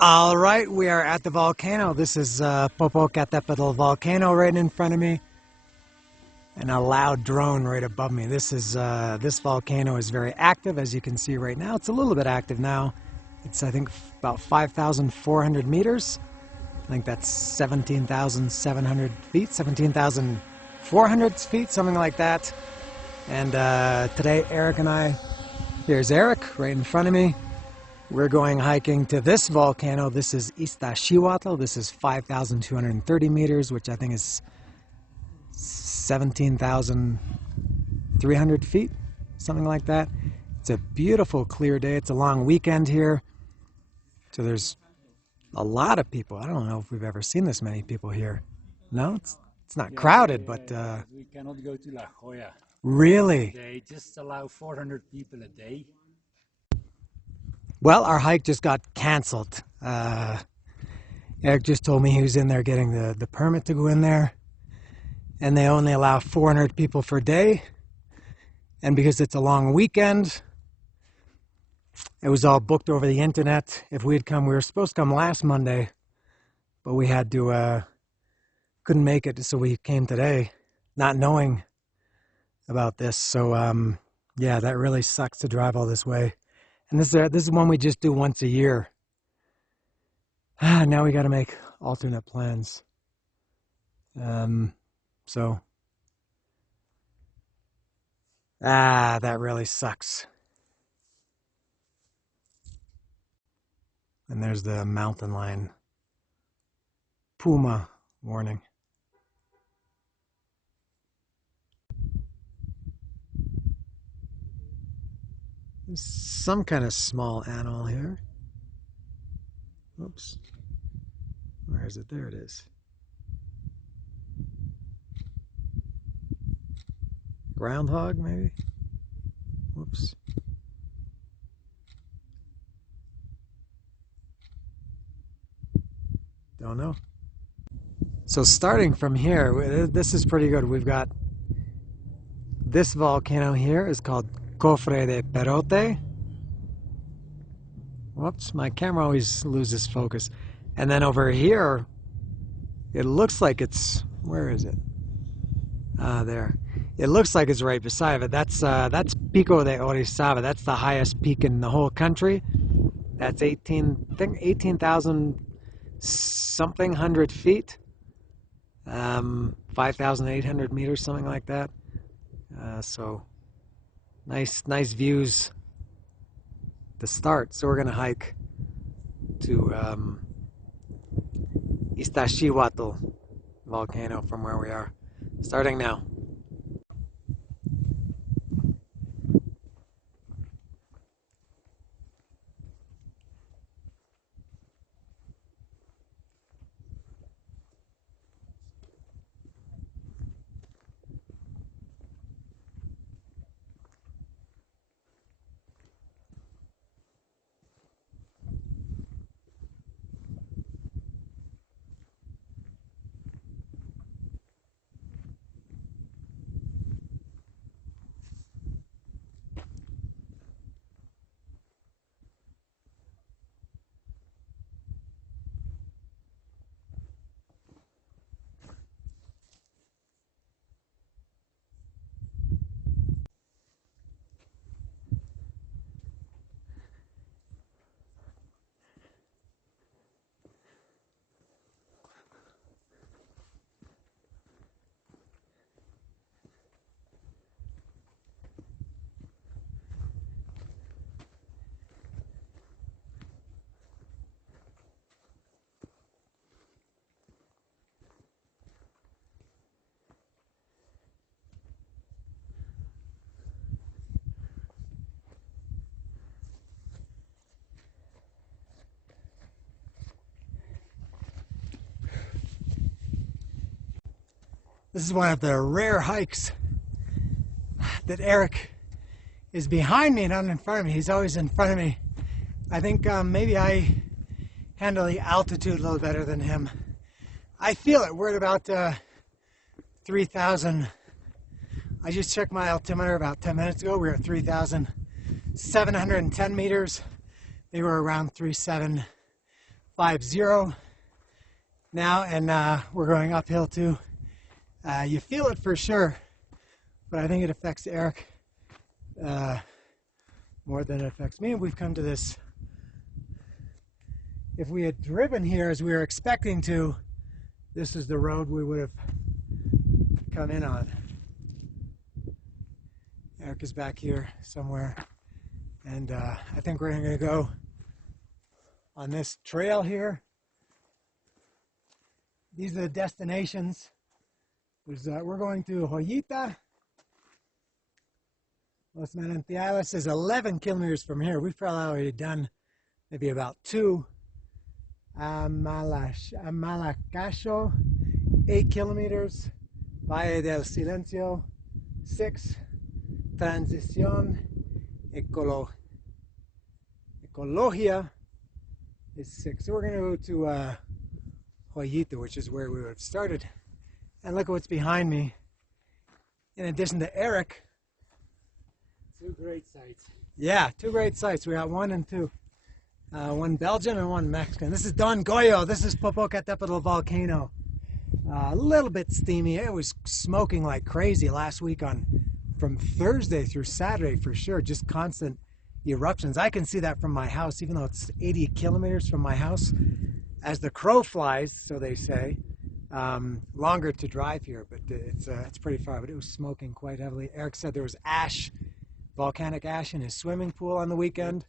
All right, we are at the volcano. This is Popocateptl volcano right in front of me, and a loud drone right above me. This volcano is very active, as you can see right now. It's a little bit active now. It's I think about 5,400 meters. I think that's 17,700 feet, 17,400 feet, something like that. And today, Eric and I, here's Eric right in front of me. We're going hiking to this volcano. This is Iztaccihuatl. This is 5,230 meters, which I think is 17,300 feet, something like that. It's a beautiful, clear day. It's a long weekend here. So there's a lot of people. I don't know if we've ever seen this many people here. No, it's not crowded, but... we cannot go to La Jolla. Really? They just allow 400 people a day. Well, our hike just got canceled. Eric just told me he was in there getting the permit to go in there. And they only allow 400 people per day. And because it's a long weekend, it was all booked over the internet. If we had come, we were supposed to come last Monday, but we had to, couldn't make it, so we came today, not knowing about this. So, yeah, that really sucks to drive all this way. And this is one we just do once a year. Now we got to make alternate plans. So, that really sucks. And there's the mountain lion. Puma warning. There's some kind of small animal here. Oops. Where is it? There it is. Groundhog, maybe? Whoops. Don't know. So starting from here, this is pretty good. We've got this volcano here is called Cofre de Perote. Whoops, my camera always loses focus. And then over here, it looks like it's, where is it? There. It looks like it's right beside it. That's Pico de Orizaba. That's the highest peak in the whole country. That's 18,000 something hundred feet. 5,800 meters, something like that. So nice views to start. So we're gonna hike to Iztaccihuatl volcano from where we are, starting now. This is one of the rare hikes that Eric is behind me and not in front of me. He's always in front of me. I think maybe I handle the altitude a little better than him. I feel it. We're at about 3,000. I just checked my altimeter about 10 minutes ago. We were at 3,710 meters. They were around 3,700, 50 now, and we're going uphill too. You feel it for sure, but I think it affects Eric more than it affects me. We've come to this. If we had driven here as we were expecting to, this is the road we would have come in on. Eric is back here somewhere, and I think we're going to go on this trail here. These are the destinations. We're going to Joyita. Los Manantiales is 11 kilometers from here. We've probably already done maybe about 2. Malacacho, 8 kilometers. Valle del Silencio, 6. Transición Ecologia is 6. So we're going to go to Joyita, which is where we would have started. And look at what's behind me. In addition to Eric. 2 great sites. Yeah, 2 great sites. We got 1 and 2. One Belgian and 1 Mexican. This is Don Goyo. This is Popocateptl volcano. A little bit steamy. It was smoking like crazy last week from Thursday through Saturday for sure. Just constant eruptions. I can see that from my house, even though it's 80 kilometers from my house. As the crow flies, so they say, longer to drive here, but it's pretty far. But it was smoking quite heavily. Eric said there was ash, volcanic ash in his swimming pool on the weekend.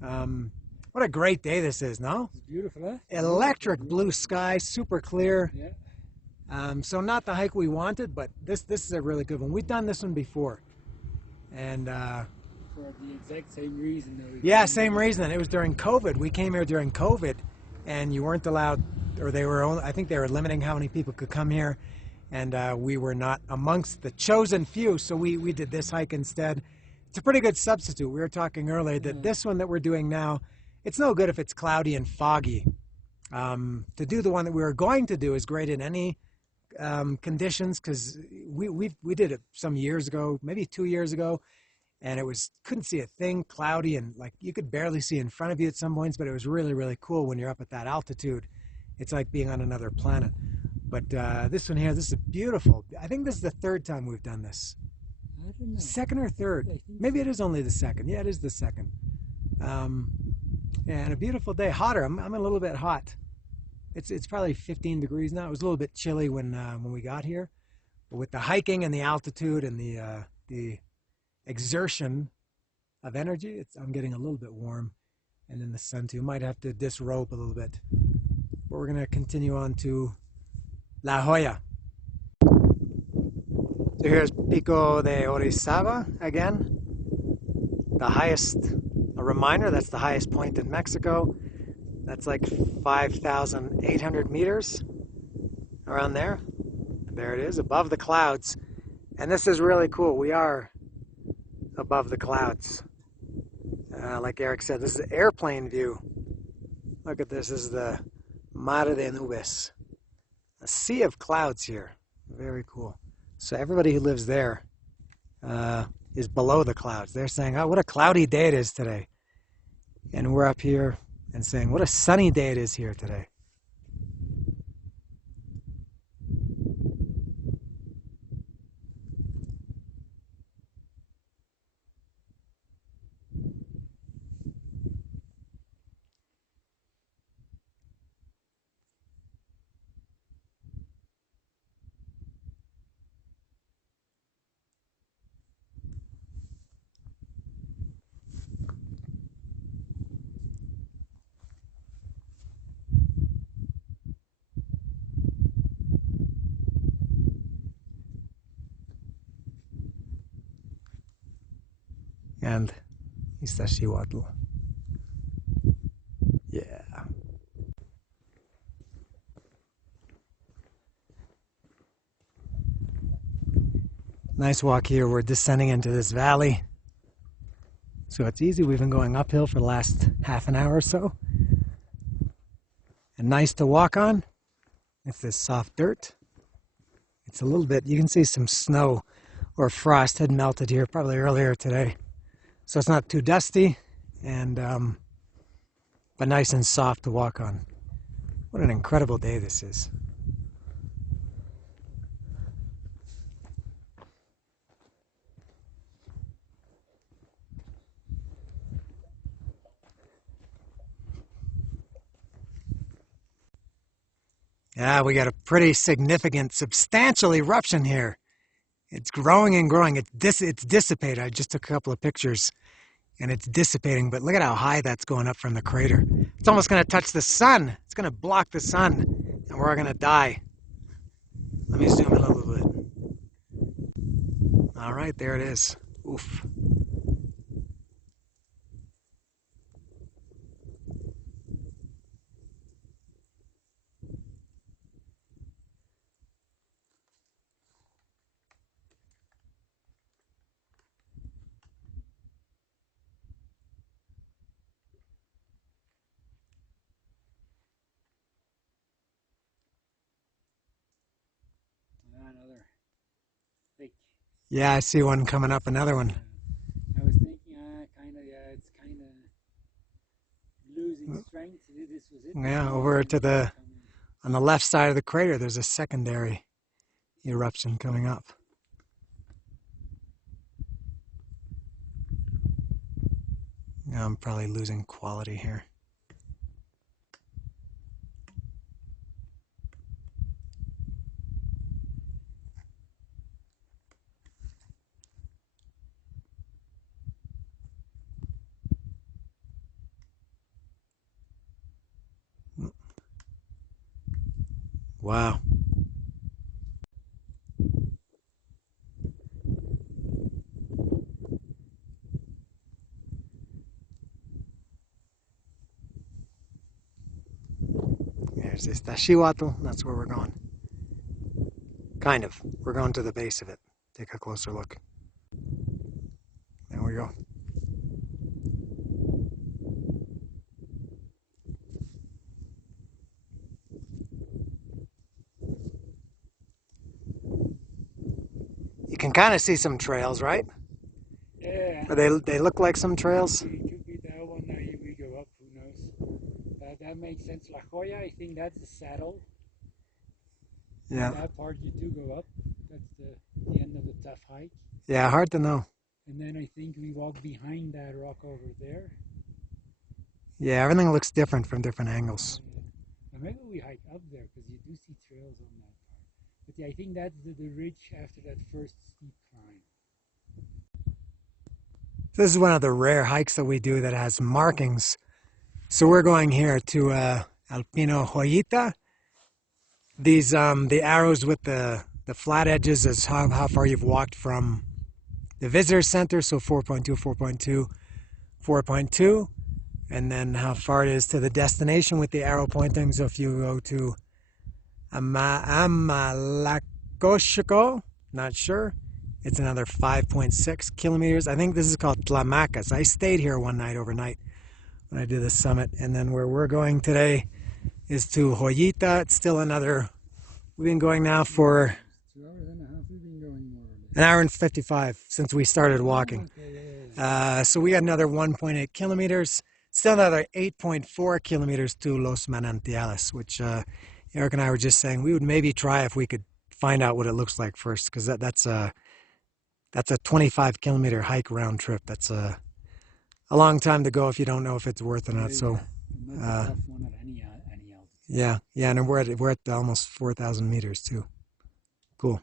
What a great day this is, no? It's beautiful, huh? Electric blue sky, super clear. Yeah. So not the hike we wanted, but this is a really good one. We've done this one before, and for the exact same reason. Yeah, same reason. It was during COVID. We came here during COVID, and you weren't allowed, or they were only, I think they were limiting how many people could come here, and we were not amongst the chosen few, so we did this hike instead. It's a pretty good substitute. We were talking earlier that this one that we're doing now, it's no good if it's cloudy and foggy. To do the one that we were going to do is great in any conditions, because we did it some years ago, maybe 2 years ago, and it was, couldn't see a thing, cloudy, and like you could barely see in front of you at some points, but it was really, really cool when you're up at that altitude. It's like being on another planet. But this one here, this is beautiful. I think this is the 3rd time we've done this. I don't know. 2nd or 3rd? Maybe it is only the 2nd. Yeah, it is the 2nd. And a beautiful day. Hotter. I'm a little bit hot. It's probably 15 degrees now. It was a little bit chilly when we got here, but with the hiking and the altitude and the exertion of energy, I'm getting a little bit warm, and in the sun too. Might have to disrobe a little bit, but we're gonna continue on to La Joya. So here's Pico de Orizaba again, the highest. A reminder, that's the highest point in Mexico. That's like 5,800 meters, around there. There it is, above the clouds. And this is really cool. We are above the clouds. Like Eric said, this is an airplane view. Look at this. This is the Mar de Nubes. A sea of clouds here. Very cool. So everybody who lives there is below the clouds. They're saying, oh, what a cloudy day it is today. And we're up here and saying, what a sunny day it is here today. And Iztaccihuatl. Yeah. Nice walk here. We're descending into this valley. So it's easy. We've been going uphill for the last half an hour or so. And nice to walk on. It's this soft dirt. It's a little bit, you can see some snow or frost had melted here probably earlier today. So it's not too dusty, and but nice and soft to walk on. What an incredible day this is. Yeah, we got a pretty significant, substantial eruption here. It's growing and growing. It's dissipated. I just took a couple of pictures and it's dissipating, but look at how high that's going up from the crater. It's almost going to touch the sun. It's going to block the sun and we're going to die. Let me zoom in a little bit. All right, there it is. Oof. Another thick. Yeah, I see one coming up, another one. I was thinking, it's kind of losing strength. This was it. Yeah, over to the, on the left side of the crater, there's a secondary eruption coming up. Yeah, I'm probably losing quality here. Wow. There's Iztaccihuatl. That's where we're going. Kind of. We're going to the base of it. Take a closer look. There we go. You can kind of see some trails, right? Yeah. Or they look like some trails. It could be that one. Now we go up. Who knows? That makes sense. La Jolla, I think that's the saddle. Yeah. That part you do go up. That's the end of the tough hike. Yeah, hard to know. And then I think we walk behind that rock over there. Yeah, everything looks different from different angles. And maybe we hike up there because you do see trails on that part. But yeah, I think that's the ridge after that first steep climb. This is one of the rare hikes that we do that has markings. So we're going here to Alpino Joyita. These the arrows with the flat edges is how far you've walked from the visitor center, so 4.2, 4.2, 4.2, and then how far it is to the destination with the arrow pointing. So if you go to Amalacochico, not sure, it's another 5.6 kilometers. I think this is called Tlamacas. I stayed here one night overnight when I did the summit, and then where we're going today is to Joyita. It's still another, we've been going now for 2 hours and a half. We've been going more or less. an hour and 55 since we started walking. Okay, So we got another 1.8 kilometers, still another 8.4 kilometers to Los Manantiales, which Eric and I were just saying we would maybe try if we could find out what it looks like first, because that's a 25-kilometer hike round trip. That's a long time to go if you don't know if it's worth it or not. So that's a tough one at any altitude. yeah, and we're at almost 4,000 meters too. Cool.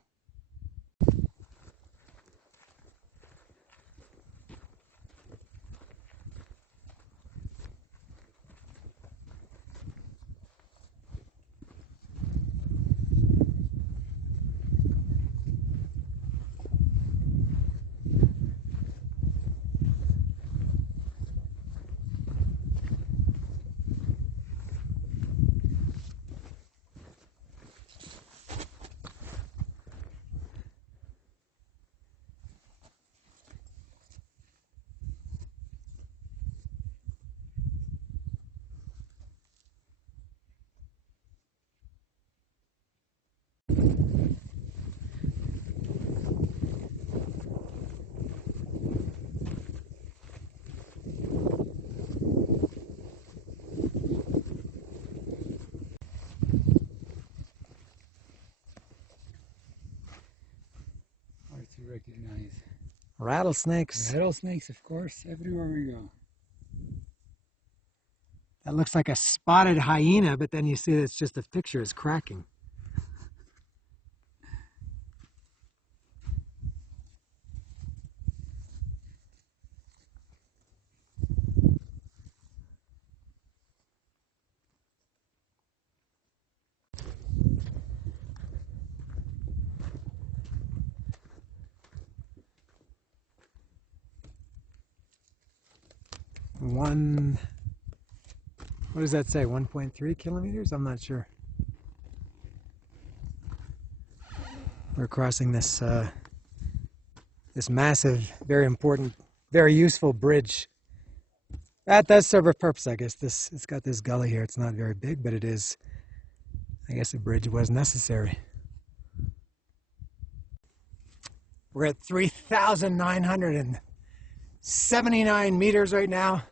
rattlesnakes. Rattlesnakes, of course, everywhere we go. That looks like a spotted hyena, but then you see it's just a picture is cracking. What does that say? 1.3 kilometers? I'm not sure. We're crossing this this massive, very important, very useful bridge. That does serve a purpose, I guess. It's got this gully here. It's not very big, but it is. I guess a bridge was necessary. We're at 3,979 meters right now.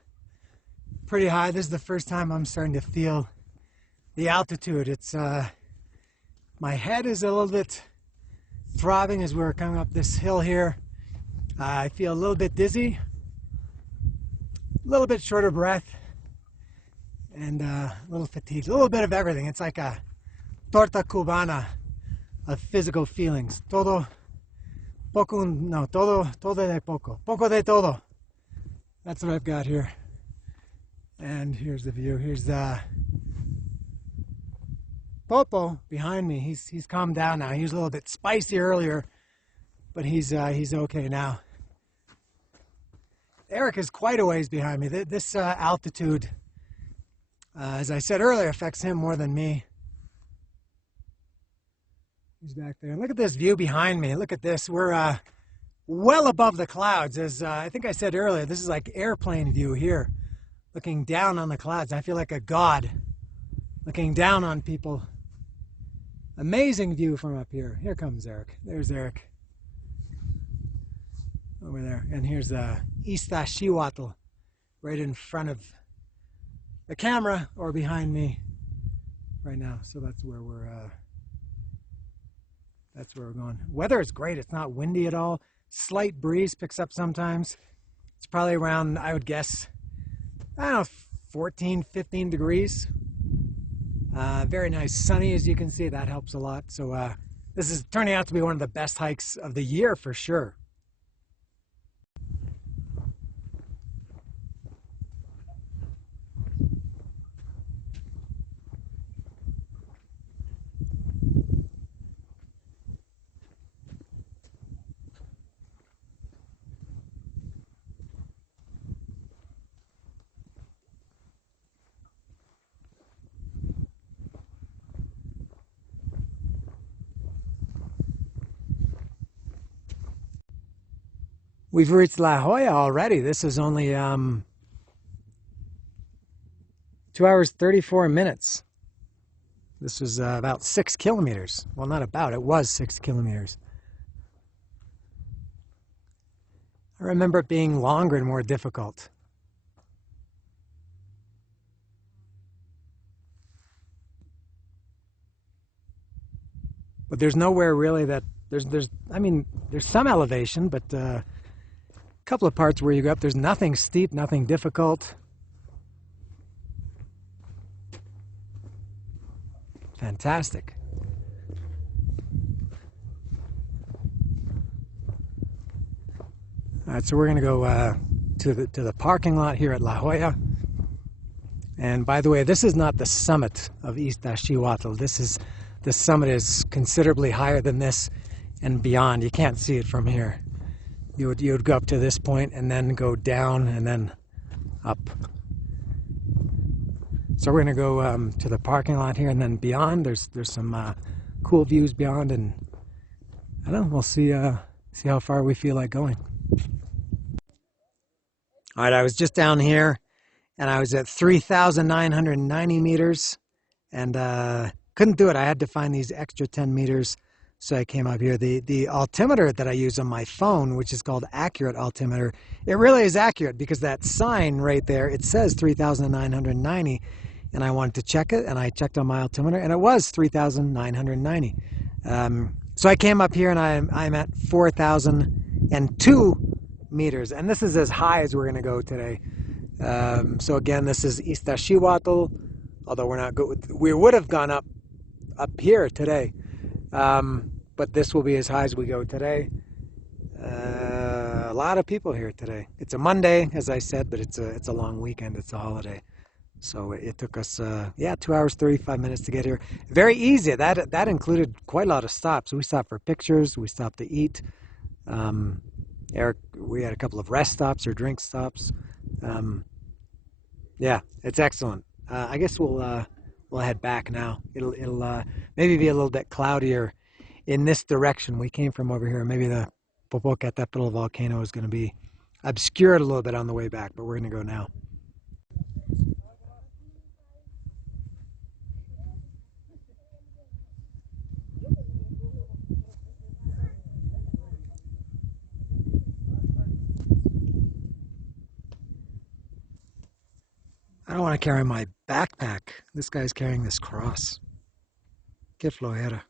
Pretty high. This is the first time I'm starting to feel the altitude. It's my head is a little bit throbbing as we're coming up this hill here. I feel a little bit dizzy, a little bit short of breath, and a little fatigued. A little bit of everything. It's like a torta cubana of physical feelings. Todo de poco. Poco de todo. That's what I've got here. And here's the view. Here's Popo behind me. He's calmed down now. He was a little bit spicy earlier, but he's okay now. Eric is quite a ways behind me. This altitude, as I said earlier, affects him more than me. He's back there. And look at this view behind me. Look at this. We're well above the clouds. As I think I said earlier, this is like airplane view here. Looking down on the clouds. I feel like a god looking down on people. Amazing view from up here. Here comes Eric. There's Eric. Over there. And here's Iztaccihuatl right in front of the camera or behind me right now. So that's where we're going. Weather is great. It's not windy at all. Slight breeze picks up sometimes. It's probably around, I would guess, I don't know, 14, 15 degrees. Very nice, sunny as you can see. That helps a lot. So this is turning out to be one of the best hikes of the year for sure. We've reached La Jolla already. This is only 2 hours 34 minutes. This was about 6 kilometers. Well, not about, it was 6 kilometers. I remember it being longer and more difficult. But there's nowhere really that there's some elevation, but couple of parts where you go up, there's nothing steep, nothing difficult. Fantastic. All right, so we're going to go to the parking lot here at La Jolla. And by the way, this is not the summit of Iztaccihuatl. The summit is considerably higher than this and beyond. You can't see it from here. You would go up to this point and then go down and then up. So we're going to go to the parking lot here and then beyond. There's some cool views beyond, and I don't know. We'll see how far we feel like going. All right, I was just down here, and I was at 3,990 meters, and couldn't do it. I had to find these extra 10 meters. So I came up here. The altimeter that I use on my phone, which is called Accurate Altimeter, it really is accurate because that sign right there, it says 3,990, and I wanted to check it, and I checked on my altimeter, and it was 3,990. So I came up here, and I'm at 4,002 meters, and this is as high as we're going to go today. So again, this is Iztaccihuatl, although we would have gone up here today, but this will be as high as we go today. A lot of people here today. It's a Monday, as I said, but it's a long weekend. It's a holiday, so it took us 2 hours 35 minutes to get here. Very easy. That included quite a lot of stops. We stopped for pictures. We stopped to eat. We had a couple of rest stops or drink stops. Yeah, it's excellent. I guess we'll head back now. It'll maybe be a little bit cloudier in this direction. We came from over here. Maybe the Popocateptl volcano is going to be obscured a little bit on the way back, but we're going to go now. I don't want to carry my backpack. This guy's carrying this cross. Que flojera.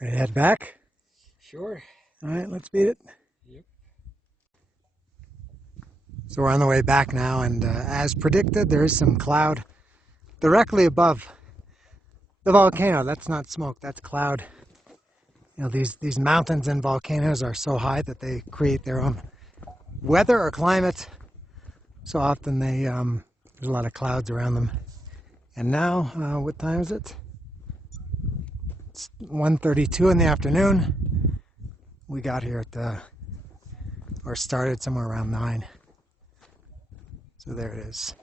Ready to head back? Sure. All right, let's beat it. Yep. So we're on the way back now, and as predicted, there is some cloud directly above the volcano. That's not smoke, that's cloud. You know, these mountains and volcanoes are so high that they create their own weather or climate. So often they There's a lot of clouds around them. And now, what time is it? It's 1:32 in the afternoon. We got here at or started somewhere around 9. So there it is.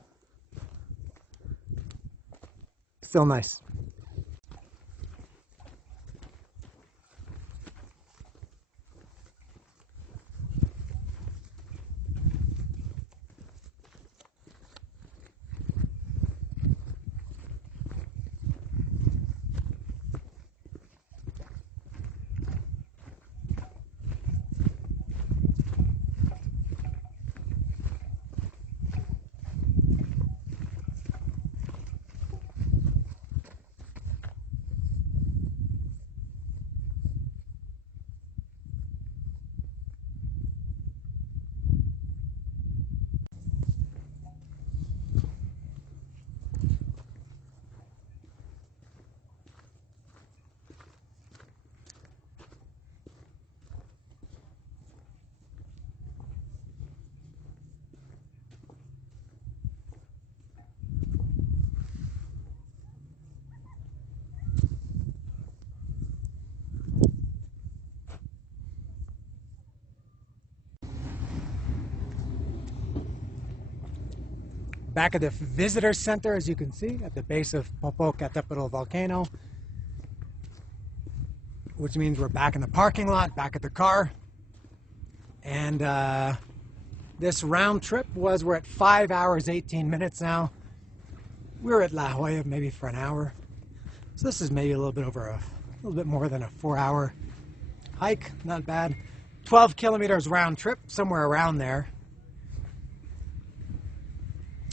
Still nice. Back at the visitor center, as you can see, at the base of Popocateptl volcano, which means we're back in the parking lot, back at the car. And this round trip we're at 5 hours, 18 minutes now. We were at La Jolla maybe for an hour. So this is maybe a little bit more than a 4-hour hike, not bad. 12 kilometers round trip, somewhere around there.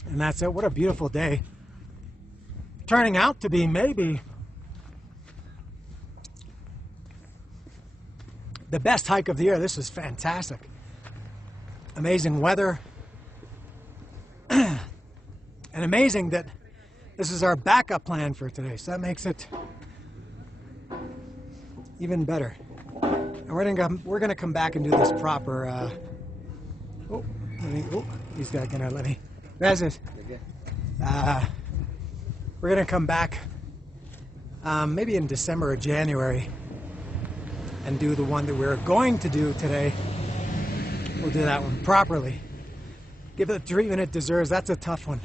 And that's it. What a beautiful day. Turning out to be maybe the best hike of the year. This was fantastic. Amazing weather. And amazing that this is our backup plan for today. So that makes it even better. And we're gonna come back and do this proper. He's gonna let me. Gracias. We're gonna come back maybe in December or January and do the one that we're going to do today. We'll do that one properly. Give it the treatment it deserves. That's a tough one.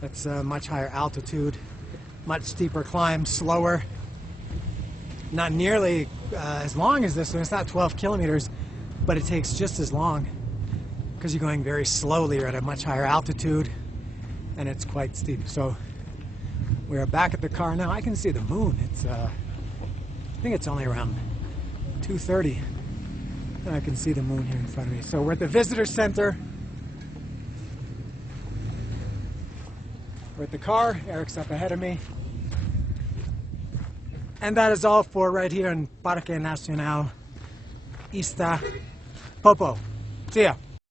That's a much higher altitude, much steeper climb, slower. Not nearly as long as this one. It's not 12 kilometers, but it takes just as long because you're going very slowly. You're at a much higher altitude and it's quite steep. So we're back at the car now. I can see the moon. It's I think it's only around 2:30 and I can see the moon here in front of me. So we're at the visitor center. We're at the car. Eric's up ahead of me. And that is all for right here in Parque Nacional Iztaccihuatl Popocateptl. See ya.